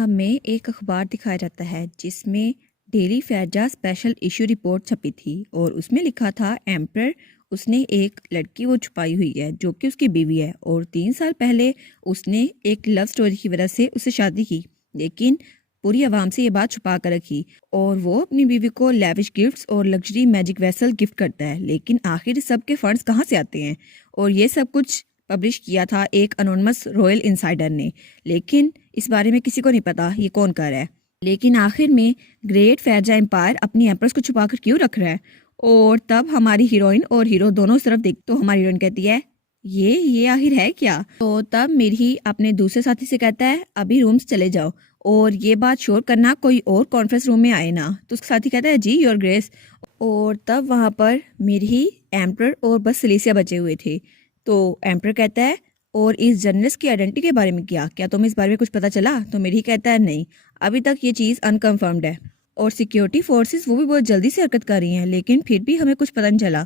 हमें एक अखबार दिखाया जाता है जिसमें daily Faiza special issue report छपी थी और उसमें लिखा था एम्पर उसने एक लड़की वो छुपाई हुई है जो कि उसकी बीवी है और 3 साल पहले उसने एक लव स्टोरी की वजह से उससे शादी की, लेकिन पूरी आवाम से ये बात छुपा कर रखी और वो अपनी बीवी को लेविश गिफ्ट्स और लग्जरी मैजिक वेसल गिफ्ट करता है। लेकिन आखिर इस सब के फंड्स कहाँ से आते हैं? और ये सब कुछ पब्लिश किया था एक अनोनिमस रॉयल इनसाइडर ने, लेकिन इस बारे में किसी को नहीं पता ये कौन कर रहा है। लेकिन आखिर में ग्रेट फैजा एम्पायर अपनी एम्प्रेस को छुपाकर क्यों रख रहा है? और तब हमारी हीरोइन और हीरो दोनों तरफ देख तो हमारी हीरोइन कहती है ये आखिर है क्या? तो तब मिर्ही अपने दूसरे साथी से कहता है अभी रूम्स चले जाओ और ये बात शोर करना कोई और कॉन्फ्रेंस रूम में आए ना। तो उसका साथी कहता है जी योर ग्रेस। और तब वहां पर मिर्ही, एम्पर और बस सिलीसिया बचे हुए थे। तो एम्पर कहता है और इस जर्नलिस्ट की आइडेंटिटी के बारे में क्या तुम्हें इस बारे में कुछ पता चला? तो मेरी कहता है नहीं, अभी तक ये चीज़ अनकंफर्म्ड है और सिक्योरिटी फोर्सेस वो भी बहुत जल्दी से हरकत कर रही हैं, लेकिन फिर भी हमें कुछ पता नहीं चला।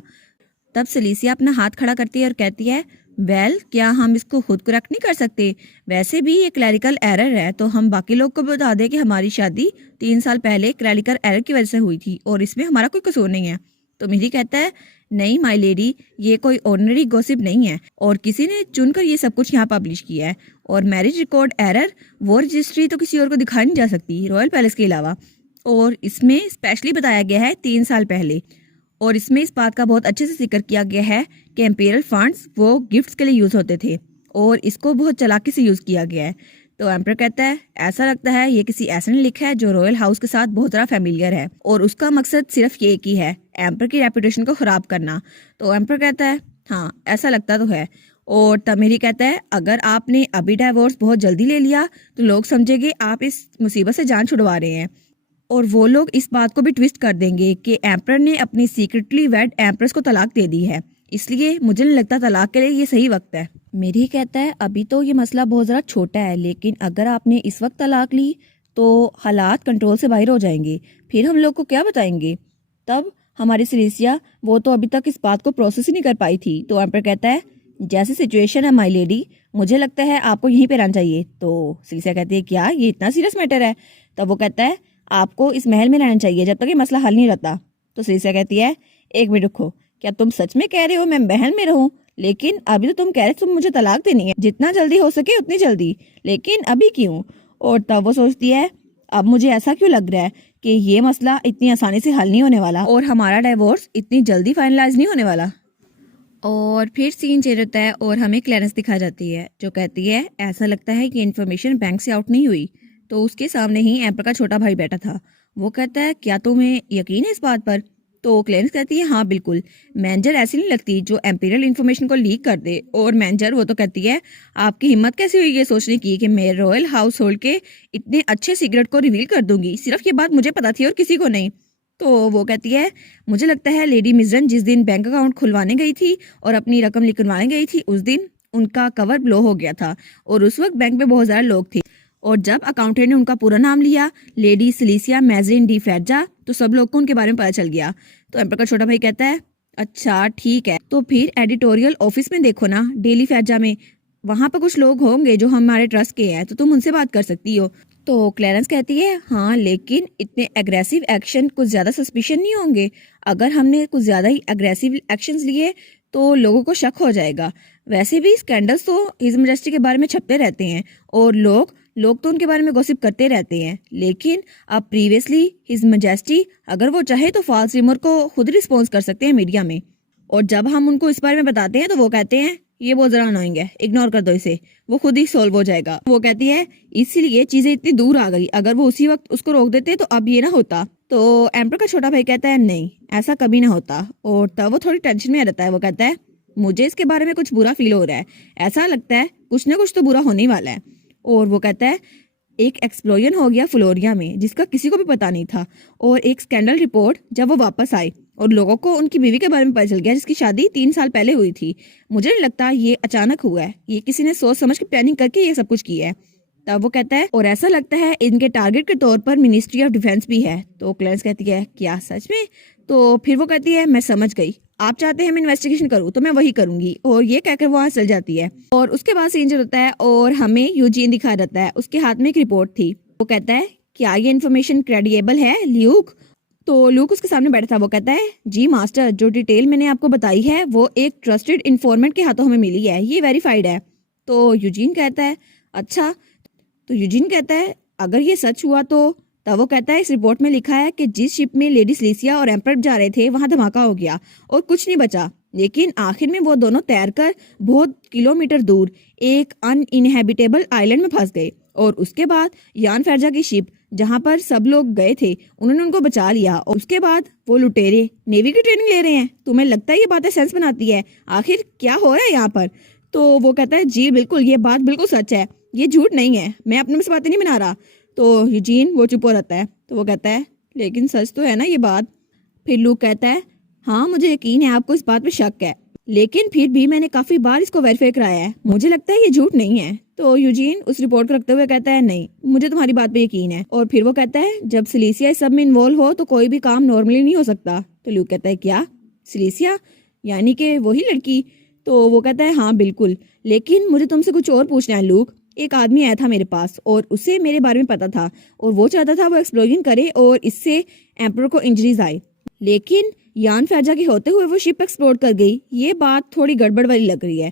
तब सलीसिया अपना हाथ खड़ा करती है और कहती है वेल, क्या हम इसको खुद करेक्ट नहीं कर सकते? वैसे भी ये क्लैरिकल एरर है, तो हम बाकी लोग को बता दें कि हमारी शादी 3 साल पहले क्लैरिकल एरर की वजह से हुई थी और इसमें हमारा कोई कसूर नहीं है। तो मेरी कहता है नहीं माय लेडी, ये कोई ऑर्डिनरी गॉसिप नहीं है और किसी ने चुनकर ये सब कुछ यहाँ पब्लिश किया है और मैरिज रिकॉर्ड एरर वो रजिस्ट्री तो किसी और को दिखाई नहीं जा सकती रॉयल पैलेस के अलावा। और इसमें स्पेशली बताया गया है 3 साल पहले और इसमें इस बात का बहुत अच्छे से जिक्र किया गया है कि एम्पेरियल फंड्स वो गिफ्ट्स के लिए यूज होते थे और इसको बहुत चालाकी से यूज किया गया है। तो एम्पर कहता है ऐसा लगता है ये किसी ऐसे ने लिखा है जो रॉयल हाउस के साथ बहुत ज़्यादा फैमिलियर है और उसका मकसद सिर्फ ये एक ही है, एम्पर की रेपुटेशन को खराब करना। तो एम्पर कहता है हाँ ऐसा लगता तो है। और तमीरी कहता है अगर आपने अभी डाइवोर्स बहुत जल्दी ले लिया तो लोग समझेंगे आप इस मुसीबत से जान छुड़वा रहे हैं और वो लोग इस बात को भी ट्विस्ट कर देंगे कि एम्पर ने अपनी सीक्रेटली वेड एम्प्रेस को तलाक दे दी है, इसलिए मुझे नहीं लगता तलाक के लिए ये सही वक्त है। मेरी कहता है अभी तो ये मसला बहुत ज़रा छोटा है, लेकिन अगर आपने इस वक्त तलाक ली तो हालात कंट्रोल से बाहर हो जाएंगे, फिर हम लोग को क्या बताएंगे? तब हमारी सिलीसिया वो तो अभी तक इस बात को प्रोसेस ही नहीं कर पाई थी। तो एम्पर कहता है जैसी सिचुएशन है माई लेडी, मुझे लगता है आपको यहीं पे रहना चाहिए। तो सिलीसिया कहती है क्या ये इतना सीरियस मैटर है? तब वो कहता है आपको इस महल में रहना चाहिए जब तक ये मसला हल नहीं रहता। तो सिलीसिया कहती है एक मिनट रुको, क्या तुम सच में कह रहे हो मैं महल में रहूं? लेकिन अभी तो तुम कह रहे तुम मुझे तलाक देनी है, जितना जल्दी हो सके उतनी जल्दी, लेकिन अभी क्यों? और तब वो सोचती है अब मुझे ऐसा क्यों लग रहा है कि ये मसला इतनी आसानी से हल नहीं होने वाला और हमारा डाइवोर्स इतनी जल्दी फाइनलाइज नहीं होने वाला। और फिर सीन चेंज होता है और हमें क्लैरेंस दिखा जाती है जो कहती है ऐसा लगता है कि इन्फॉर्मेशन बैंक से आउट नहीं हुई। तो उसके सामने ही एम्पर का छोटा भाई बैठा था। वो कहता है क्या तुम्हें यकीन है इस बात पर? तो क्लेरेंस कहती है हाँ बिल्कुल, मैनेजर ऐसी नहीं लगती जो एम्पीरियल इन्फॉर्मेशन को लीक कर दे। और मैनेजर वो तो कहती है आपकी हिम्मत कैसे हुई ये सोचने की कि मैं रॉयल हाउस होल्ड के इतने अच्छे सीक्रेट को रिवील कर दूंगी? सिर्फ ये बात मुझे पता थी और किसी को नहीं। तो वो कहती है मुझे लगता है लेडी मिजरन जिस दिन बैंक अकाउंट खुलवाने गई थी और अपनी रकम निकलवाने गई थी उस दिन उनका कवर ब्लो हो गया था और उस वक्त बैंक में बहुत ज़्यादा लोग थे और जब अकाउंटेंट ने उनका पूरा नाम लिया लेडी सिलीसिया मैजरिन डी फैजा तो सब लोग को उनके बारे में पता चल गया। तो एम्पर का छोटा भाई कहता है अच्छा ठीक है, तो फिर एडिटोरियल ऑफिस में देखो ना डेली फैजा में, वहां पर कुछ लोग होंगे जो हमारे ट्रस्ट के हैं, तो तुम उनसे बात कर सकती हो। तो क्लैरेंस कहती है हाँ लेकिन इतने एग्रेसिव एक्शन कुछ ज्यादा सस्पिशन नहीं होंगे? अगर हमने कुछ ज्यादा ही एग्रेसिव एक्शंस लिए तो लोगों को शक हो जाएगा। वैसे भी स्कैंडल्स तो हिज मैजेस्टी के बारे में छपते रहते हैं और लोग तो उनके बारे में गॉसिप करते रहते हैं, लेकिन अब प्रीवियसली हिज मैजेस्टी अगर वो चाहे तो फॉल्स रिमोर को खुद रिस्पॉन्स कर सकते हैं मीडिया में और जब हम उनको इस बारे में बताते हैं तो वो कहते हैं ये बहुत जरा अनोइंग है, इग्नोर कर दो इसे, वो खुद ही सोल्व हो जाएगा। वो कहती है इसीलिए चीजें इतनी दूर आ गई, अगर वो उसी वक्त उसको रोक देते तो अब ये ना होता। तो एम्पर का छोटा भाई कहता है नहीं ऐसा कभी ना होता और तब वो थोड़ी टेंशन में रहता है। वो कहता है मुझे इसके बारे में कुछ बुरा फील हो रहा है, ऐसा लगता है कुछ ना कुछ तो बुरा होने वाला है। और वो कहता है एक एक्सप्लोजन हो गया फ्लोरिया में जिसका किसी को भी पता नहीं था और एक स्कैंडल रिपोर्ट जब वो वापस आए और लोगों को उनकी बीवी के बारे में पता चल गया जिसकी शादी 3 साल पहले हुई थी। मुझे नहीं लगता ये अचानक हुआ है, ये किसी ने सोच समझ के प्लानिंग करके ये सब कुछ किया है। तब वो कहता है और ऐसा लगता है इनके टारगेट के तौर पर मिनिस्ट्री ऑफ डिफेंस भी है। तो क्लेरेंस कहती है क्या सच में? तो फिर वो कहती है मैं समझ गई, आप चाहते हैं मैं इन्वेस्टिगेशन करूं तो मैं वही करूंगी। और ये कहकर वो वहां चल जाती है और उसके बाद सीन होता है और हमें यूजीन दिखाया जाता है, उसके हाथ में एक रिपोर्ट थी वो कहता है क्या ये इन्फॉर्मेशन क्रेडिएबल है ल्यूक? तो ल्यूक उसके सामने बैठा था। वो कहता है जी मास्टर, जो डिटेल मैंने आपको बताई है वो एक ट्रस्टेड इन्फॉर्मेंट के हाथों हमें मिली है, ये वेरीफाइड है। तो यूजीन कहता है अच्छा। तो यूजीन कहता है अगर ये सच हुआ तो तब वो कहता है इस रिपोर्ट में लिखा है कि जिस शिप में लेडी सिलिसिया और एम्पर जा रहे थे वहां धमाका हो गया और कुछ नहीं बचा, लेकिन आखिर में वो दोनों तैरकर बहुत किलोमीटर दूर एक अनइनहेबिटेबल आइलैंड में फंस गए और उसके बाद यान फेरजा की शिप जहां पर सब लोग गए थे उन्होंने उनको बचा लिया और उसके बाद वो लुटेरे नेवी की ट्रेनिंग ले रहे हैं। तुम्हें लगता है ये बातें सेंस बनाती है? आखिर क्या हो रहा है यहाँ पर? तो वो कहता है जी बिल्कुल, ये बात बिल्कुल सच है, ये झूठ नहीं है, मैं अपने में से बातें नहीं बना रहा। तो यूजीन वो चुप हो जाता है। तो वो कहता है लेकिन सच तो है ना ये बात? फिर लूक कहता है हाँ मुझे यकीन है आपको इस बात पे शक है, लेकिन फिर भी मैंने काफी बार इसको वेरीफाई कराया है, मुझे लगता है ये झूठ नहीं है। तो यूजीन उस रिपोर्ट को रखते हुए कहता है नहीं, मुझे तुम्हारी बात पे यकीन है। और फिर वो कहता है जब सिलिसिया इस सब में इन्वॉल्व हो तो कोई भी काम नॉर्मली नहीं हो सकता। तो लूक कहता है क्या सिलिसिया, यानी कि वही लड़की? तो वो कहता है हाँ बिल्कुल, लेकिन मुझे तुमसे कुछ और पूछना है लूक। एक आदमी आया था मेरे पास और उसे मेरे बारे में पता था और वो चाहता था वो एक्सप्लोजन करे और इससे एम्परर को इंजरीज आए, लेकिन यान फेरजा के होते हुए वो शिप एक्सप्लोर कर गई। ये बात थोड़ी गड़बड़ वाली लग रही है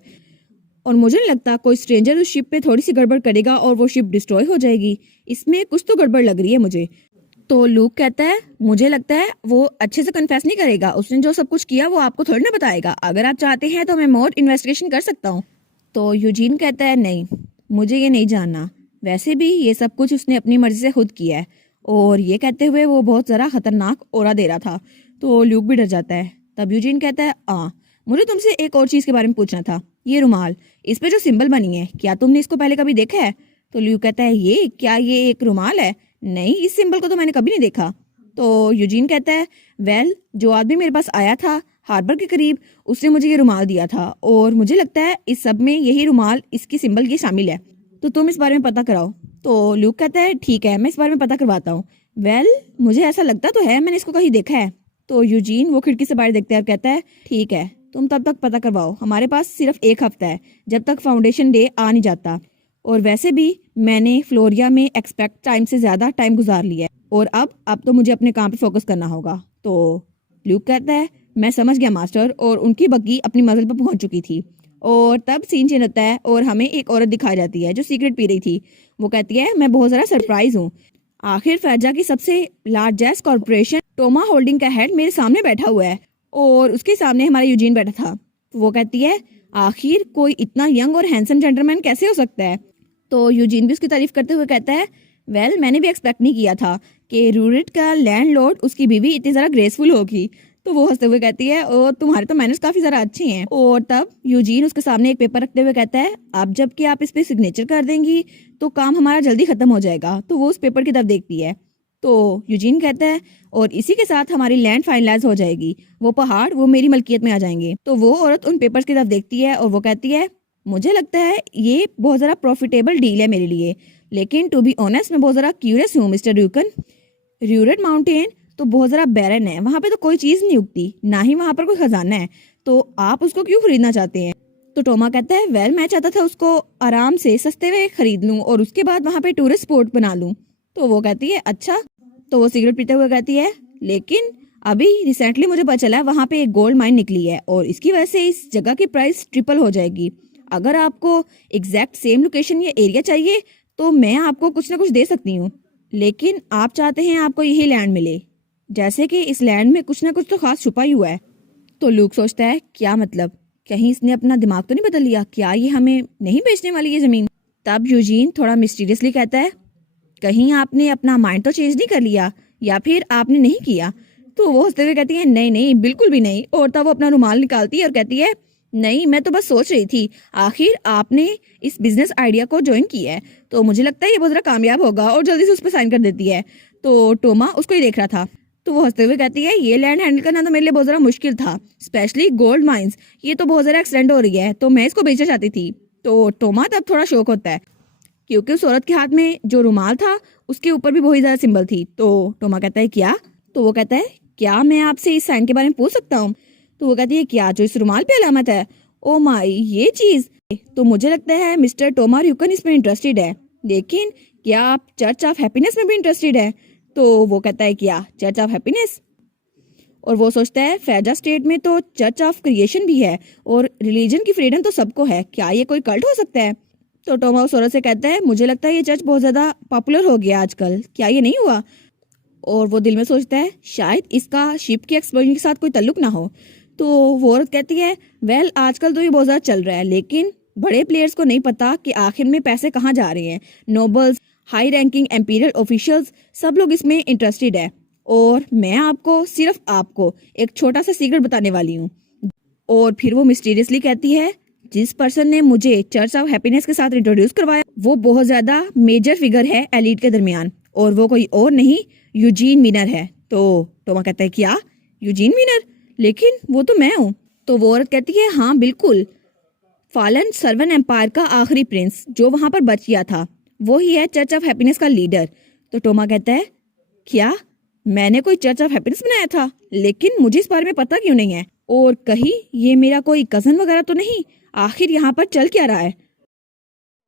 और मुझे नहीं लगता कोई स्ट्रेंजर उस शिप पे थोड़ी सी गड़बड़ करेगा और वो शिप डिस्ट्रॉय हो जाएगी, इसमें कुछ तो गड़बड़ लग रही है मुझे। तो लूक कहता है मुझे लगता है वो अच्छे से कन्फेस नहीं करेगा, उसने जो सब कुछ किया वो आपको थोड़ी ना बताएगा, अगर आप चाहते हैं तो मैं मोर इन्वेस्टिगेशन कर सकता हूँ। तो यूजीन कहता है नहीं, मुझे ये नहीं जानना, वैसे भी ये सब कुछ उसने अपनी मर्जी से खुद किया है। और ये कहते हुए वो बहुत ज़रा खतरनाक ओरा दे रहा था। तो ल्यूक भी डर जाता है। तब यूजीन कहता है मुझे तुमसे एक और चीज़ के बारे में पूछना था, ये रुमाल, इस पे जो सिंबल बनी है क्या तुमने इसको पहले कभी देखा है? तो ल्यूक कहता है ये क्या, ये एक रुमाल है? नहीं, इस सिंबल को तो मैंने कभी नहीं देखा। तो यूजीन कहता है वेल, जो आदमी मेरे पास आया था हार्बर के करीब उसने मुझे ये रुमाल दिया था और मुझे लगता है इस सब में यही रुमाल, इसकी सिंबल ये शामिल है, तो तुम इस बारे में पता कराओ। तो ल्यूक कहता है ठीक है, मैं इस बारे में पता करवाता हूँ। वेल, मुझे ऐसा लगता तो है मैंने इसको कहीं देखा है। तो यूजीन वो खिड़की से बाहर देखता है और कहता है ठीक है, तुम तब तक पता करवाओ, हमारे पास सिर्फ एक हफ्ता है जब तक फाउंडेशन डे आ नहीं जाता, और वैसे भी मैंने फ्लोरिया में एक्सपेक्ट टाइम से ज़्यादा टाइम गुजार लिया है और अब तो मुझे अपने काम पे फोकस करना होगा। तो ल्यूक कहता है मैं समझ गया मास्टर, और उनकी बग्गी अपनी मंजिल पर पहुंच चुकी थी। और तब सीन चेंज होता है और हमें एक औरत दिखाई जाती है जो सिगरेट पी रही थी। वो कहती है मैं बहुत ज़्यादा सरप्राइज हूँ, आखिर फेरजा की सबसे लार्जेस्ट कॉर्पोरेशन टोमा होल्डिंग का हेड मेरे सामने बैठा हुआ है और उसके सामने हमारा यूजीन बैठा था। वो कहती है आखिर कोई इतना यंग और हैंडसम जेंटलमैन कैसे हो सकता है? तो यूजीन भी उसकी तारीफ करते हुए कहता है वेल, मैंने भी एक्सपेक्ट नहीं किया था कि रूरिट का लैंडलॉर्ड उसकी बीवी इतनी ज़रा ग्रेसफुल होगी। तो वो हंसते हुए कहती है और तुम्हारे तो मैनर्स काफ़ी ज़रा अच्छे हैं। और तब यूजीन उसके सामने एक पेपर रखते हुए कहता है अब जबकि आप इस पे सिग्नेचर कर देंगी तो काम हमारा जल्दी खत्म हो जाएगा। तो वो उस पेपर की तरफ देखती है। तो यूजीन कहता है और इसी के साथ हमारी लैंड फाइनलाइज हो जाएगी, वो पहाड़ वो मेरी मलकियत में आ जाएंगे। तो वो औरत उन पेपर्स की तरफ देखती है और वो कहती है मुझे लगता है ये बहुत ज़रा प्रॉफिटेबल डील है मेरे लिए, लेकिन टू बी ऑनेस्ट मैं बहुत ज़रा क्यूरियस हूँ मिस्टर ड्यूकन। रूरेट माउंटेन तो बहुत ज़रा बैरन है, वहाँ पे तो कोई चीज़ नहीं उगती, ना ही वहाँ पर कोई खजाना है, तो आप उसको क्यों खरीदना चाहते हैं? तो टोमा कहता है वेल, मैं चाहता था उसको आराम से सस्ते में खरीद लूँ और उसके बाद वहाँ पे टूरिस्ट स्पॉट बना लूँ। तो वो कहती है अच्छा। तो वो सिगरेट पीते हुए कहती है लेकिन अभी रिसेंटली मुझे पता चला वहाँ पे एक गोल्ड माइन निकली है और इसकी वजह से इस जगह की प्राइस ट्रिपल हो जाएगी। अगर आपको एग्जैक्ट सेम लोकेशन या एरिया चाहिए तो मैं आपको कुछ ना कुछ दे सकती हूँ, लेकिन आप चाहते हैं आपको यही लैंड मिले, जैसे कि इस लैंड में कुछ ना कुछ तो खास छुपा ही हुआ है। तो लूक सोचता है क्या मतलब, कहीं इसने अपना दिमाग तो नहीं बदल लिया, क्या ये हमें नहीं बेचने वाली ये ज़मीन? तब यूजीन थोड़ा मिस्टीरियसली कहता है कहीं आपने अपना माइंड तो चेंज नहीं कर लिया या फिर आपने नहीं किया? तो वो हंसते हुए कहती है नहीं नहीं बिल्कुल भी नहीं। और तब वो अपना रुमाल निकालती है और कहती है नहीं, मैं तो बस सोच रही थी आखिर आपने इस बिजनेस आइडिया को ज्वाइन किया है तो मुझे लगता है ये बहुत ज़्यादा कामयाब होगा, और जल्दी से उस पर साइन कर देती है। तो टोमा उसको ही देख रहा था। तो वो हंसते हुए कहती है ये लैंड हैंडल करना तो मेरे लिए बहुत ज़्यादा मुश्किल था, स्पेशली गोल्ड माइंस, ये तो बहुत ज़्यादा एक्सीडेंट हो रही है, तो मैं इसको बेचना चाहती थी। तो टोमा तब थोड़ा शौक होता है क्योंकि उस औरत के हाथ में जो रुमाल था उसके ऊपर भी बहुत ज़्यादा सिंबल थी। तो टोमा कहता है क्या? तो वो कहता है क्या मैं आपसे इस साइन के बारे में पूछ सकता हूँ? तो वो कहती है क्या जो इस रुमाल पे अलामत है? ओ माई, ये चीज़। तो मुझे लगता है मिस्टर टोमा र्यूकन इसमें इंटरेस्टेड है, लेकिन क्या आप चर्च ऑफ हैप्पीनेस में भी इंटरेस्टेड है? तो वो कहता है क्या चर्च ऑफ हैप्पीनेस? और वो सोचता है फैजा स्टेट में तो चर्च ऑफ क्रिएशन भी है और रिलीजन की फ्रीडम तो सबको है, क्या ये कोई कल्ट हो सकता है? तो टोमासोरस से कहता है मुझे लगता है ये चर्च बहुत ज़्यादा पॉपुलर हो गया आजकल, क्या ये नहीं हुआ? और वो दिल में सोचता है शायद इसका शिप के एक्सप्लोजन के साथ कोई ताल्लुक ना हो। तो वो औरत कहती है वेल आजकल तो ये बहुत ज़्यादा चल रहा है, लेकिन बड़े प्लेयर्स को नहीं पता कि आखिर में पैसे कहाँ जा रहे हैं। Nobles, high ranking Amperian officials सब लोग इसमें इंटरेस्टेड है और मैं आपको सिर्फ आपको एक छोटा सा सीक्रेट बताने वाली हूँ। और फिर वो मिस्टीरियसली कहती है जिस पर्सन ने मुझे चर्च ऑफ हैप्पीनेस के साथ इंट्रोड्यूस करवाया वो बहुत ज्यादा मेजर फिगर है एलीट के दरमियान और वो कोई और नहीं यूजीन मिनर है। तो टोमा कहता है क्या यूजीन मिनर? लेकिन वो तो मैं हूँ। तो वो औरत कहती है हाँ बिल्कुल, फॉलन सर्वन एम्पायर का आखिरी प्रिंस जो वहां पर बच गया था वो ही है चर्च ऑफ हैप्पीनेस का लीडर। तो टोमा कहता है क्या मैंने कोई चर्च ऑफ हैप्पीनेस बनाया था, लेकिन मुझे इस बारे में पता क्यों नहीं है? और कहीं ये मेरा कोई कजन वगैरह तो नहीं? आखिर यहाँ पर चल क्या रहा है?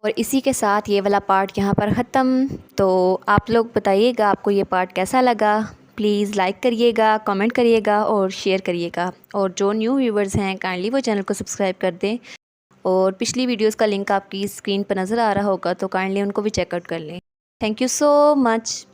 और इसी के साथ ये वाला पार्ट यहाँ पर ख़त्म। तो आप लोग बताइएगा आपको ये पार्ट कैसा लगा। प्लीज़ लाइक करिएगा, कमेंट करिएगा और शेयर करिएगा। और जो न्यू व्यूवर्स हैं काइंडली वो चैनल को सब्सक्राइब कर दें। और पिछली वीडियोस का लिंक आपकी स्क्रीन पर नज़र आ रहा होगा तो काइंडली उनको भी चेकआउट कर लें। Thank you so much.